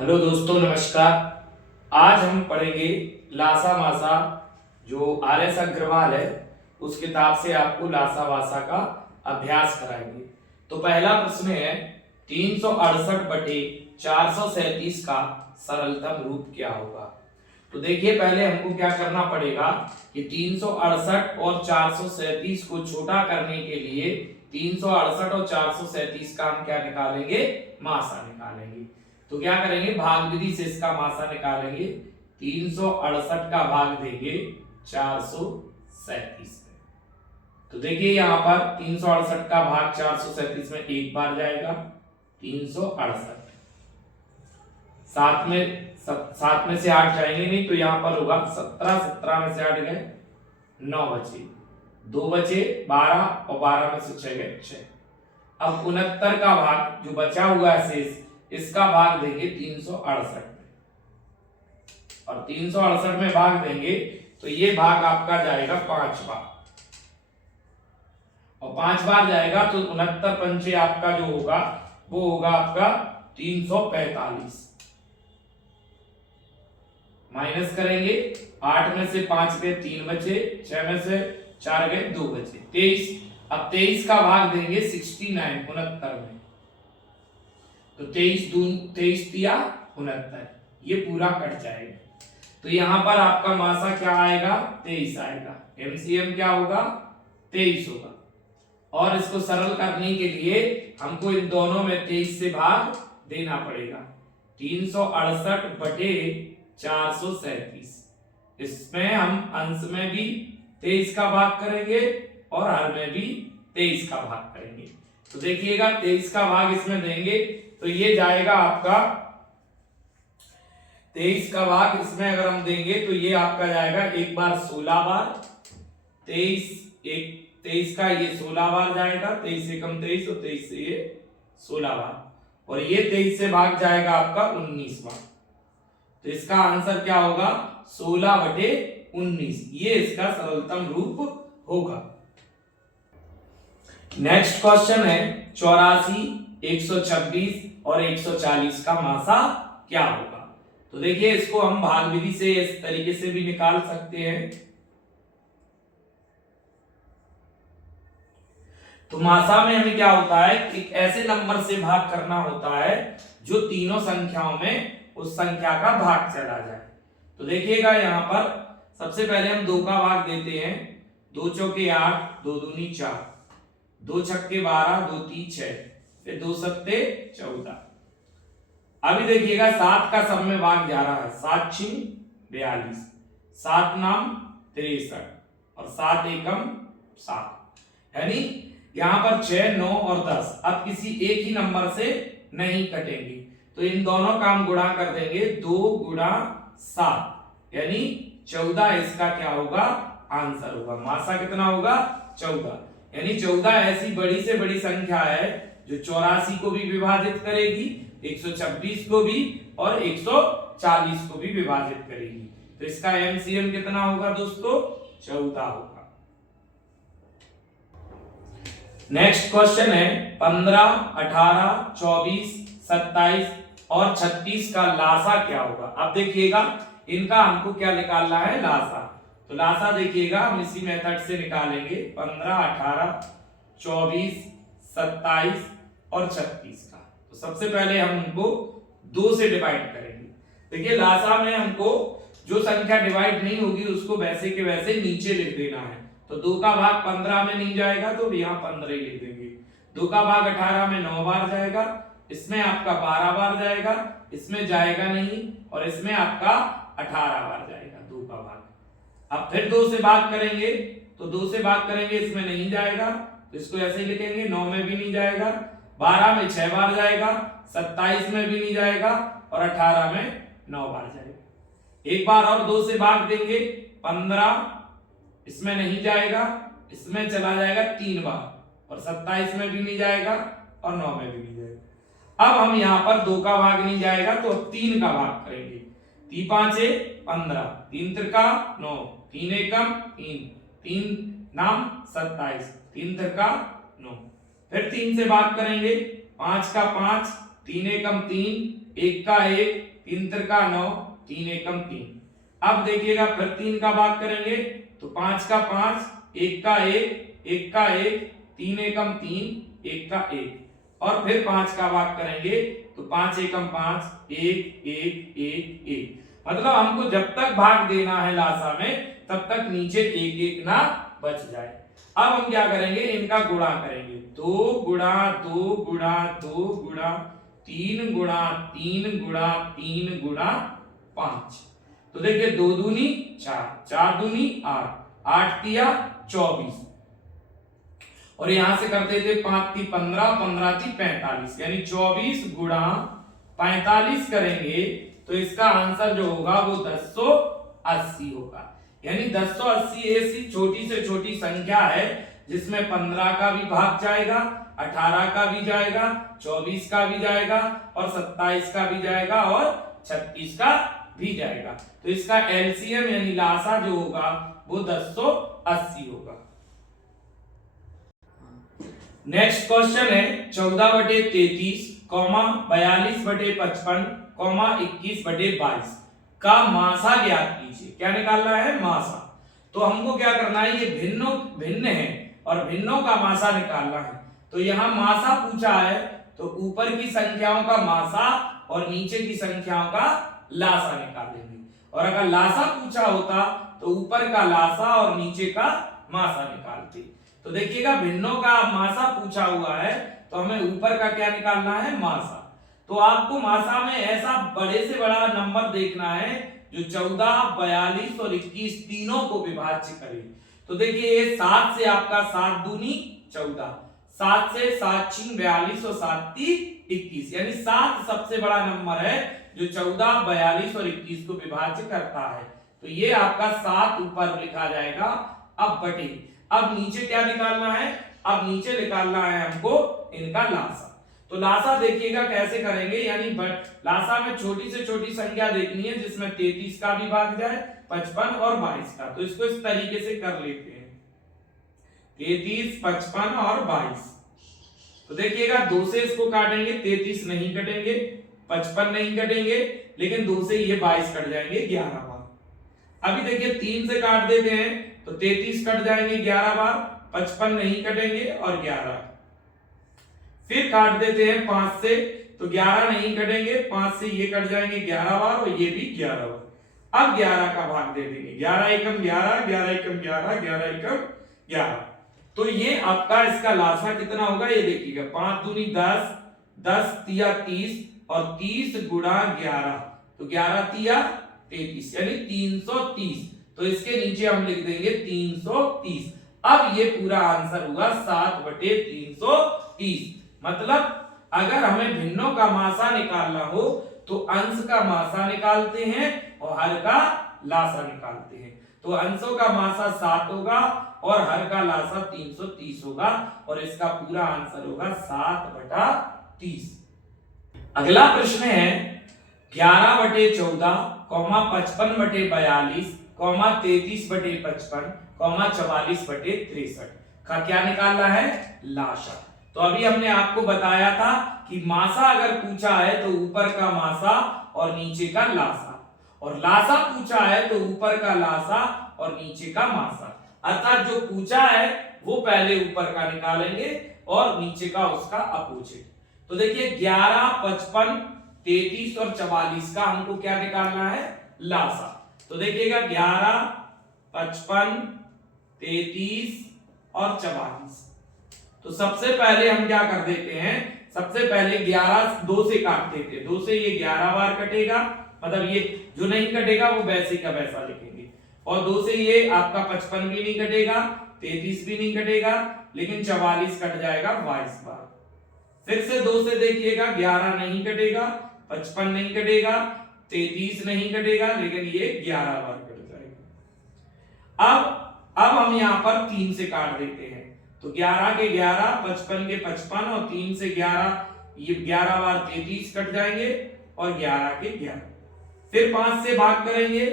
Hello दोस्तों, नमस्कार। आज हम पढ़ेंगे लासा मासा। जो आर.एस. अग्रवाल है उस किताब से आपको लासा वासा का अभ्यास कराएंगे। तो पहला प्रश्न है 368 बटे 437 का सरलतम रूप क्या होगा। तो देखिए, पहले हमको क्या करना पड़ेगा कि 368 और 437 को छोटा करने के लिए 368 और 437 का हम क्या निकालेंगे, मासा निकालेंगे। तो क्या करेंगे, भाग विधि से इसका मासा निकालेंगे। 368 का भाग देंगे 437 में। तो देखिए यहाँ पर 368 का भाग 437 में एक बार जाएगा 368, सात में से 8 जाएंगे नहीं, तो यहाँ पर होगा 17, 17 में से 8 गए 9 बचे, 2 बचे 12 और 12 में से 6 गए 6। अब 69 का भाग जो बचा हुआ है शेष, इसका भाग देंगे 368 में, और 368 में भाग देंगे तो ये भाग आपका जाएगा 5 बार, और 5 बार जाएगा तो 69 पंचे आपका जो होगा वो होगा आपका 345। माइनस करेंगे, 8 में से 5 गए 3 बचे, 6 में से 4 गए 2 बचे, 23। अब 23 का भाग देंगे 69 69 में, तो 23 दिया 69, ये पूरा कट जाएगा। तो यहां पर आपका मासा क्या आएगा, 23 आएगा। एमसीएम क्या होगा, 23 होगा। और इसको सरल करने के लिए हमको इन दोनों में 23 से भाग देना पड़ेगा। 368 बटे 437, इसमें हम अंश में भी 23 का भाग करेंगे और हर में भी 23 का भाग करेंगे। तो देखिएगा 23 का भाग इसमें देंगे तो ये जाएगा आपका 23 का भाग इसमें अगर हम देंगे तो ये आपका जाएगा एक बार 16 बार, 23 का ये 16 बार जाएगा, 23 से कम 23 और 23 से ये 16 बार, और ये 23 से भाग जाएगा आपका 19 बार। तो इसका आंसर क्या होगा, 16 बटे 19, ये इसका सरलतम रूप होगा। नेक्स्ट क्वेश्चन है 84, 126 और 140 का मासा क्या होगा। तो देखिए, इसको हम भाग विधि से इस तरीके से भी निकाल सकते हैं। तो मासा में हमें क्या होता है, एक ऐसे नंबर से भाग करना होता है जो तीनों संख्याओं में उस संख्या का भाग चला जाए। तो देखिएगा यहाँ पर सबसे पहले हम 2 का भाग देते हैं। 2 चौके 8, 2 दूनी 4, 2 छक्के 12, 2 तीन 6, फिर 2 सत्ते 14। अभी देखिएगा 7 का सब में भाग जा रहा है, 7 छीन 42, 7 नाम 63 और 7 एकम 7, यानी यहां पर 6, 9 और 10 अब किसी एक ही नंबर से नहीं कटेंगे, तो इन दोनों का हम गुणा कर देंगे। 2 गुणा 7 यानी 14 इसका क्या होगा, आंसर होगा। मासा कितना होगा, 14, यानी 14 ऐसी बड़ी से बड़ी संख्या है जो 84 को भी विभाजित करेगी, 126 को भी और 140 को भी विभाजित करेगी। तो इसका एमसीएम कितना होगा दोस्तों, 14 होगा। नेक्स्ट क्वेश्चन है 15, 18, 24, 27 और 36 का लासा क्या होगा। अब देखिएगा इनका हमको क्या निकालना है, लासा। तो लासा देखिएगा हम इसी मेथड से निकालेंगे। 15, 18, 24, 27 और 36 का। तो सबसे पहले हम उनको 2 से डिवाइड करेंगे। देखिए लासा में हमको जो संख्या डिवाइड नहीं होगी उसको वैसे के वैसे नीचे लिख देना है। तो 2 का भाग 15 में नहीं जाएगा तो यहाँ 15 ही लिख देंगे। 2 का भाग 18 में 9 बार जाएगा, इसमें आपका 12 बार जाएगा, इसमें जाएगा नहीं, और इसमें आपका 18 बार जाएगा 2 का भाग। अब फिर 2 से भाग करेंगे, तो 2 से भाग करेंगे, इसमें नहीं जाएगा तो इसको ऐसे ही लिखेंगे। 9 में भी नहीं जाएगा, 12 में 6 बार जाएगा, 27 में भी नहीं जाएगा और 18 में 9 बार जाएगा। एक बार और 2 से भाग देंगे, 15 इसमें नहीं जाएगा, इसमें चला जाएगा 3 बार, और 27 में भी नहीं जाएगा और 9 में भी नहीं जाएगा। अब हम यहाँ पर 2 का भाग नहीं जाएगा तो 3 का भाग करेंगे। 3 5 15, 3 त्रिका 9, 3 एकम 3, 3 नाम 27, 3 त्रिका 9। फिर 3 से भाग करेंगे, 5 का 5, 3 एकम 3, एक का एक, तीन त्रिका 9, तीन एकम 3। अब देखिएगा फिर 3 का भाग करेंगे तो 5 का 5, एक का एक, एक का एक, तीन एकम 3, एक का एक। और फिर 5 का भाग करेंगे तो 5 एकम 5, एक एक एक एक। मतलब हमको जब तक भाग देना है लासा में तब तक नीचे एक एक ना बच जाए। अब हम क्या करेंगे, इनका गुणा करेंगे। 2 गुणा 2 गुणा 2 गुणा 3 गुणा 3 गुणा 3 गुणा 5। तो देखिए 2 दूनी 4, 4 दूनी 8, 8 तिया 24। और यहां से करते थे 5 ती 15, 15 ती 45, यानी 24 गुणा 45 करेंगे तो इसका आंसर जो होगा वो 1080 होगा। यानी 1080 ऐसी छोटी से छोटी संख्या है जिसमें 15 का भी भाग जाएगा, 18 का भी जाएगा, 24 का भी जाएगा और 27 का भी जाएगा और 36 का भी जाएगा। तो इसका एलसीएम यानी लासा जो होगा वो 1080 होगा। नेक्स्ट क्वेश्चन है 14/33, 42/55, 21/22 का मासा ज्ञात कीजिए। क्या निकालना है, मासा। तो हमको क्या करना है, ये भिन्न है और भिन्नों का मासा निकालना है। तो यहाँ मासा पूछा है तो ऊपर की संख्याओं का मासा और नीचे की संख्याओं का लासा निकालेंगे। और अगर लासा पूछा होता तो ऊपर का लासा और नीचे का मासा निकालते। तो देखिएगा भिन्नों का मासा पूछा हुआ है तो हमें ऊपर का क्या निकालना है, मासा। तो आपको मासा में ऐसा बड़े से बड़ा नंबर देखना है जो 14, 42 और 21 तीनों को विभाज्य करे। तो देखिए ये 7 से आपका 7 दूनी 14, 7 से 7 छिंग 42 और 7 ती 21, यानी 7 सबसे बड़ा नंबर है जो 14, 42 और 21 को विभाज्य करता है। तो ये आपका 7 ऊपर लिखा जाएगा। अब बटे, अब नीचे क्या निकालना है, अब नीचे निकालना है हमको इनका लासा। तो लासा देखिएगा कैसे करेंगे, यानी लासा में छोटी से छोटी संख्या देखनी है जिसमें 33 का भी भाग जाए, 55 और 22 का। तो इसको इस तरीके से कर लेते हैं, 33, 55 और 22। तो देखिएगा 2 से इसको काटेंगे, 33 नहीं कटेंगे, 55 नहीं कटेंगे, लेकिन 2 से ये 22 कट जाएंगे 11 बार। अभी देखिए 3 से काट देते हैं तो 33 कट जाएंगे 11 बार, 55 नहीं कटेंगे और 11। फिर काट देते हैं 5 से तो 11 नहीं कटेंगे, 5 से ये कट जाएंगे 11 बार और ये भी 11 बार। अब 11 का भाग दे देंगे, 11 एकम 11, 11 एकम 11, 11 एकम 11। तो ये आपका इसका लासा कितना होगा ये देखिएगा, 5 दूनी 10, 10 तिया 30 और 30 गुणा 11, तो 11 तिया 33 यानी 330। तो इसके नीचे हम लिख देंगे 330। अब ये पूरा आंसर होगा 7/330। मतलब अगर हमें भिन्नों का मासा निकालना हो तो अंश का मासा निकालते हैं और हर का लासा निकालते हैं। तो अंशों का मासा 7 होगा और हर का लासा 330 होगा और इसका पूरा आंसर होगा 7/30। अगला प्रश्न है 11/14, 55/42, 33/55, 44/63 का क्या निकालना है, लासा। तो अभी हमने आपको बताया था कि मासा अगर पूछा है तो ऊपर का मासा और नीचे का लासा, और लासा पूछा है तो ऊपर का लासा और नीचे का मासा। अर्थात जो पूछा है वो पहले ऊपर का निकालेंगे और नीचे का उसका अपोजिट। तो देखिए 11, 55, 33 और 44 का हमको क्या निकालना है, लासा। तो देखिएगा 11, 55, 33 और 44। तो सबसे पहले हम क्या कर देते हैं, सबसे पहले 11 2 से काट देते हैं, 2 से ये 11 बार कटेगा, मतलब ये जो नहीं कटेगा वो वैसे का वैसा लिखेंगे। और 2 से ये आपका 55 भी नहीं कटेगा, 33 भी नहीं कटेगा, लेकिन 44 कट जाएगा 22 बार। फिर से 2 से देखिएगा 11 नहीं कटेगा, 55 नहीं कटेगा, 33 नहीं कटेगा, लेकिन ये 11 बार कट जाएगा। अब हम यहां पर 3 से काट देते हैं, तो 11 के 11, 55 के 55 और 3 से 11, ये 11 बार 33 कट जाएंगे और 11 के 11। फिर 5 से भाग करेंगे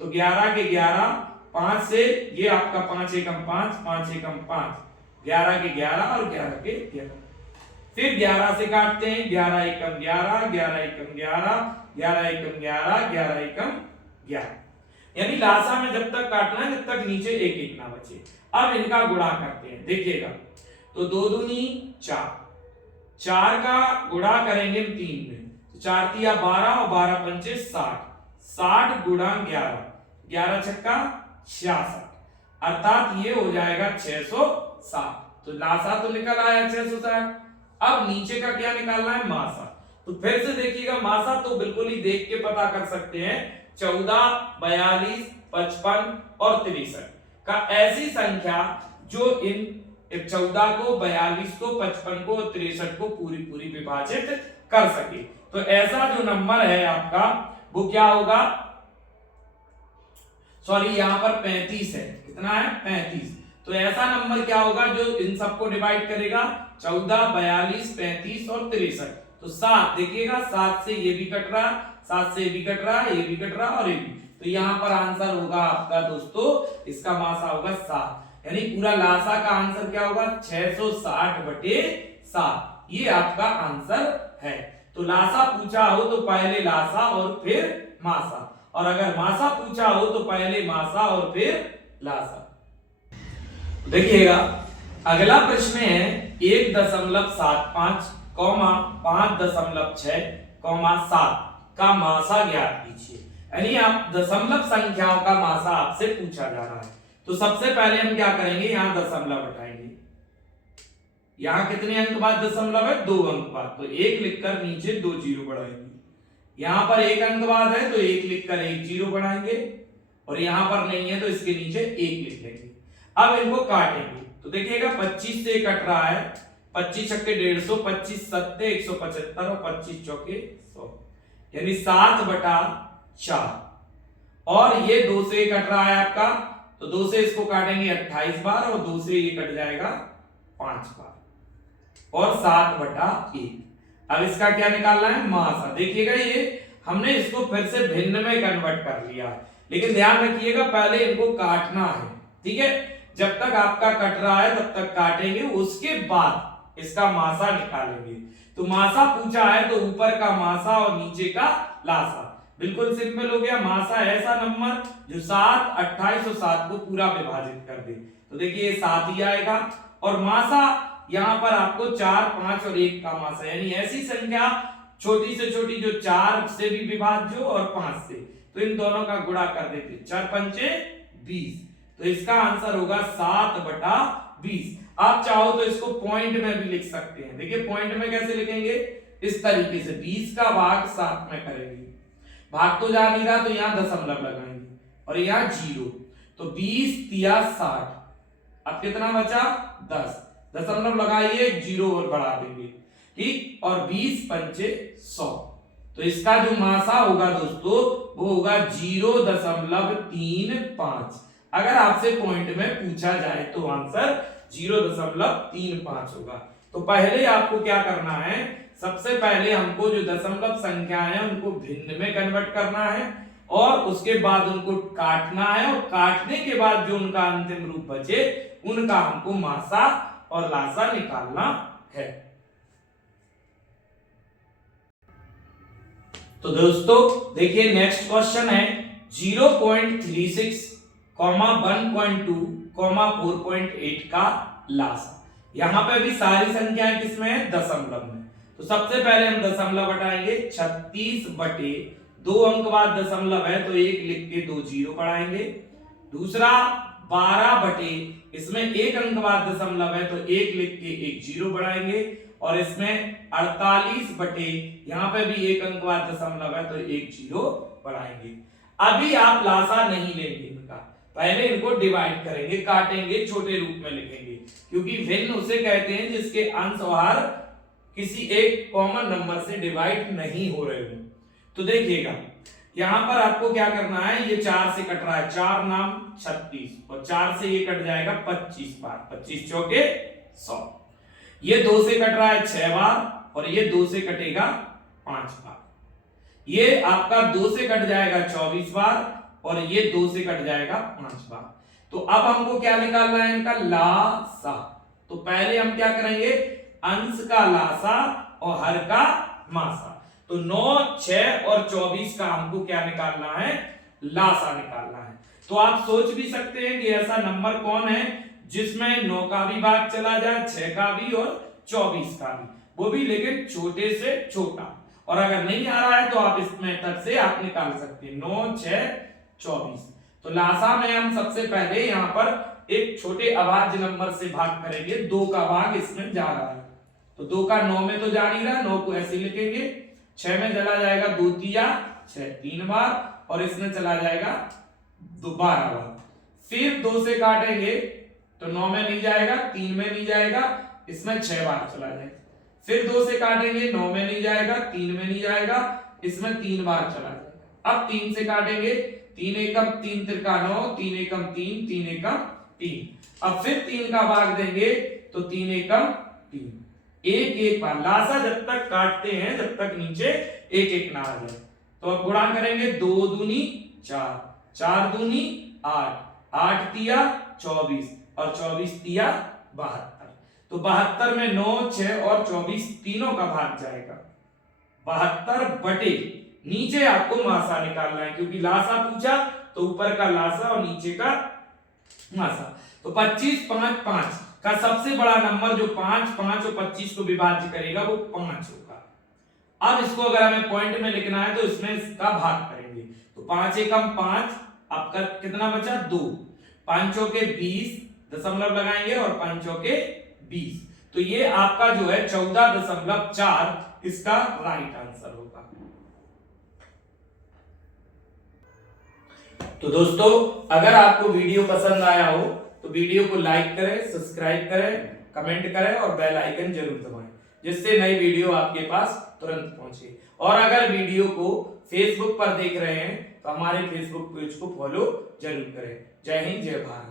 तो 11 के 11, 5 से ये आपका 5 एकम 5, 5 एकम 5, 11 के 11 और 11 के 11। फिर 11 से काटते हैं, 11 एकम 11, 11 एकम 11, 11 एकम 11, 11 एकम 11। यानी लासा में जब तक काटना है जब तक नीचे एक एक ना बचे। अब इनका गुणा करते हैं, देखिएगा तो 2 दूनी 4, 4 का गुणा करेंगे हम 3 में, तो 4 तिया 12 और 12 पंचे 60, 60 गुणा 11, 11 छक्का 66, अर्थात ये हो जाएगा 660। तो लासा तो निकल आया 660। अब नीचे का क्या निकालना है, मासा। तो फिर से देखिएगा मासा तो बिल्कुल ही देख के पता कर सकते हैं, 14, 42, 55 और 63 का ऐसी संख्या जो इन 14 को, 42 को, 55 को और 63 को पूरी पूरी विभाजित कर सके। तो ऐसा जो नंबर है आपका वो क्या होगा, सॉरी यहाँ पर 35 है, कितना है 35। तो ऐसा नंबर क्या होगा जो इन सबको डिवाइड करेगा, 14, 42, 35 और 63। तो 7 देखिएगा, 7 से ये भी कट रहा, 7 से ये भी कट रहा, ये भी कट रहा और ये भी। तो यहाँ पर आंसर होगा आपका दोस्तों, इसका मासा होगा 7, यानी पूरा लासा का आंसर क्या होगा 660/7। ये आपका आंसर है। तो लासा पूछा हो तो पहले लासा और फिर मासा, और अगर मासा पूछा हो तो पहले मासा और फिर लासा। देखिएगा अगला प्रश्न है 1.75, 5.6, 7 का मासा ज्ञात कीजिए। यानी आप दशमलव संख्याओं का मासा आपसे पूछा जा रहा है। तो सबसे पहले हम क्या करेंगे, यहाँ दशमलव हटाएंगे। यहाँ कितने अंक बाद दशमलव है, 2 अंक बाद, तो 1 लिखकर नीचे 2 जीरो बढ़ाएंगे। यहाँ पर 1 अंक बाद है तो 1 लिखकर 1 जीरो बढ़ाएंगे, और यहाँ पर नहीं है तो इसके नीचे 1 लिख लेंगे। अब इनको काटेंगे तो देखिएगा 25 से कट रहा है, 25 छक्के 150, 25 सत्ते 175 और 25 चौके 100, यानी 7/4। और ये 2 से कट रहा है आपका, तो 2 से इसको काटेंगे 28 बार और 2 से ये कट जाएगा 5 बार, और 7/1। अब इसका क्या निकालना है, मासा। देखिएगा ये हमने इसको फिर से भिन्न में कन्वर्ट कर लिया, लेकिन ध्यान रखिएगा पहले इनको काटना है, ठीक है। जब तक आपका कट रहा है तब तक काटेंगे, उसके बाद इसका मासा निकालेंगे। तो मासा पूछा है तो ऊपर का मासा और नीचे का लासा। बिल्कुल सिंपल हो गया। मासा ऐसा नंबर जो 7, 28 और 7 को पूरा विभाजित कर दे। तो देखिए ये 7 ही आएगा, और मासा यहाँ पर आपको 4, 5 और 1 का मासा, यानी ऐसी संख्या छोटी से छोटी जो 4 से भी विभाज्य हो और 5 से, तो इन दोनों का गुणा कर देते, 4 पंचे 20। तो इसका आंसर होगा 7/20। आप चाहो तो इसको पॉइंट में भी लिख सकते हैं। देखिए पॉइंट में कैसे लिखेंगे, इस तरीके से 20 का भाग 7 में करेंगे। भाग तो जा नहीं रहा तो यहाँ दशमलव लगाएंगे और यहाँ 0, तो 20 तिया 60। अब कितना बचा, 10, दशमलव लगाइए, 0 और बढ़ा देंगे, ठीक। और 20 पंचे 100। तो इसका जो मासा होगा दोस्तों वो होगा 0.35। अगर आपसे पॉइंट में पूछा जाए तो आंसर 0.35 होगा। तो पहले आपको क्या करना है, सबसे पहले हमको जो दशमलव संख्या है उनको भिन्न में कन्वर्ट करना है, और उसके बाद उनको काटना है, और काटने के बाद जो उनका अंतिम रूप बचे उनका हमको मासा और लासा निकालना है। तो दोस्तों देखिए नेक्स्ट क्वेश्चन है 0.36, 1.2, 4.8 का लासा। यहां पे भी सारी संख्याएं किसमें है, दशमलव में। तो सबसे पहले हम दशमलव हटाएंगे, 36/2 अंक बाद दशमलव है तो 1 लिख के 2 जीरो बढ़ाएंगे। दूसरा 12 इसमें 1 अंक बाद दशमलव है तो 1 लिख के 1 जीरो बढ़ाएंगे। और इसमें 48 यहाँ पे भी 1 अंक बाद दशमलव है तो 1 जीरो बढ़ाएंगे। अभी आप लासा नहीं लेंगे इनका, पहले इनको डिवाइड करेंगे, काटेंगे, छोटे रूप में लिखेंगे, क्योंकि भिन्न उसे कहते हैं जिसके अंश और हर किसी एक कॉमन नंबर से डिवाइड नहीं हो रहे हो। तो देखिएगा यहां पर आपको क्या करना है, ये 4 से कट रहा है, 4 नाम 36, और 4 से ये कट जाएगा 25 बार, 25 चौके 100। ये 2 से कट रहा है 6 बार, और ये 2 से कटेगा 5 बार। ये आपका 2 से कट जाएगा 24 बार, और ये 2 से कट जाएगा 5 बार। तो अब हमको क्या निकालना है, इनका लासा। तो पहले हम क्या करेंगे, अंश का लासा और हर का मासा। तो 9, 6 और 24 का हमको क्या निकालना है, लासा निकालना है। तो आप सोच भी सकते हैं कि ऐसा नंबर कौन है जिसमें 9 का भी भाग चला जाए, 6 का भी और 24 का भी, वो भी लेकिन छोटे से छोटा। और अगर नहीं आ रहा है तो आप इस मेथड से आप निकाल सकते हैं 9, 6, 24। तो लासा में हम सबसे पहले यहाँ पर एक छोटे अभाज्य नंबर से भाग करेंगे। 2 का भाग इसमें जा रहा है, तो 2 का 9 में तो जा नहीं रहा, 9 को ऐसे लिखेंगे। 6 में चला जाएगा 2 तिया 6 3 बार, और इसमें चला जाएगा 12 बार। फिर 2 से काटेंगे तो 9 में नहीं जाएगा, 3 में नहीं जाएगा, इसमें 6 बार चला जाएगा। फिर 2 से काटेंगे, 9 में नहीं जाएगा, 3 में नहीं जाएगा, इसमें 3 बार चला जाएगा। अब 3 से काटेंगे, 3 एकम 3 तिरका 9, 3 एकम 3, 3 एकम 3। अब फिर 3 का भाग देंगे तो 3 एकम 3, एक एक बार। लासा जब तक काटते हैं जब तक नीचे एक एक ना आ जाए। तो अब गुणा करेंगे, 2 दूनी 4, 4 दूनी 8, 8 तिया 24 और 24 तिया 72। तो 72 में 9, 6 और 24 तीनों का भाग जाएगा। 72 बटे नीचे आपको मासा निकालना है, क्योंकि लासा पूछा तो ऊपर का लासा और नीचे का मासा। तो 25, 5, 5 का सबसे बड़ा नंबर जो 5, 5 और 25 को विभाज्य करेगा वो 5 होगा। अब इसको अगर हमें पॉइंट में लिखना है तो इसमें इसका भाग करेंगे। तो 5 एकम 5, आपका कितना बचा 2, 5 के 20 दशमलव लगाएंगे और 5 के 20। तो ये आपका जो है 14.4 इसका राइट आंसर होगा। तो दोस्तों अगर आपको वीडियो पसंद आया हो तो वीडियो को लाइक करें, सब्सक्राइब करें, कमेंट करें और बेल आइकन जरूर दबाएं, जिससे नई वीडियो आपके पास तुरंत पहुंचे। और अगर वीडियो को फेसबुक पर देख रहे हैं तो हमारे फेसबुक पेज को फॉलो जरूर करें। जय हिंद, जय भारत।